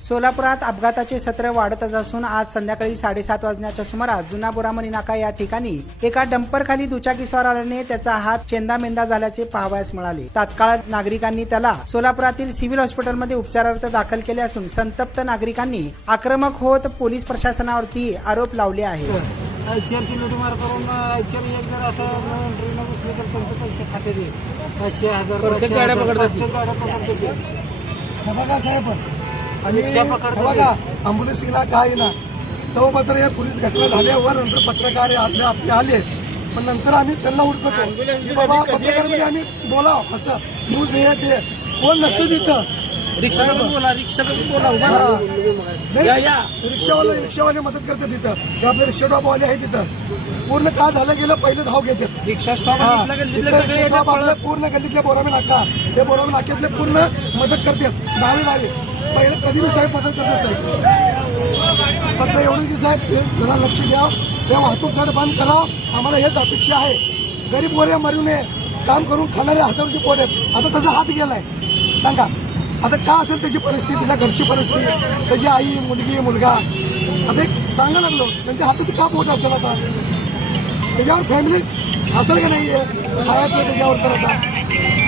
सोलापुरात अपघाताचे सत्र वाढतच असून आज संध्याकाळी साडेसात वाजण्याच्या सुमारास जुना बोरामणी नाका या ठिकाणी एका डंपर खाली दुचाकीस्वार आल्याने त्याचा हात चेंदामेंदा झाल्याचे पाहावयास मिळाले. तात्काळ नागरिकांनी त्याला सोलापुरातील सिव्हिल हॉस्पिटलमध्ये उपचारार्थ दाखल केले असून संतप्त नागरिकांनी आक्रमक होत पोलीस प्रशासनावरती आरोप लावले आहेत. आयसीएमची लुटमार करून आयसीएम एक जर असं ट्रेन बसले तर त्यांचे पैसे खाते दे पाचशे हजार प्रत्येक पाचशे गाड्या पकडतात. प्रत्येक गाड्या पकडतात. ते. बघा साहेब आणि बघा अँब्युलन्सला काय ना तो मात्र या पोलीस घटना झाल्यावर नंतर पत्रकार आपले आपले आले. पण नंतर आम्ही त्यांना उडकतो बाबा पत्रकारांनी आम्ही बोलाव. असं न्यूज हे ते. कोण नसतं तिथं. रिक्षा बोला रिक्षा बोला उभा राहा. नाही, या, या. रिक्षावाले रिक्षावाले मदत करतात तिथं आपले रिक्षा ड्रॉपवाले आहे तिथं पूर्ण का झालं गेलं पहिलं धाव घेतात. रिक्षा स्टॉप हा. रिक्षा आपल्या. पूर्ण गल्लीतल्या बोरामे नाका. ते बोरामे नाक्यातले पूर्ण मदत करतात. दहावे दहावे पहिलं कधी मी साहेब मदत करत साहेब फक्त एवढं की साहेब हे जरा लक्ष द्या. त्या वाहतूक साईड बंद करा. आम्हाला हेच अपेक्षा आहे. गरीब गोऱ्या मरू नये. काम करून खाणारे हातावरचे पोट आहेत. आता त्याचा हात गेलाय. सांगा. आता का असेल त्याची परिस्थिती तिच्या घरची परिस्थिती त्याची आई मुलगी मुलगा? आता एक सांगा लागलो त्यांच्या हातात का पोट असेल आता? त्याच्यावर फॅमिली असेल का नाहीये खायचं त्याच्यावर तर आता.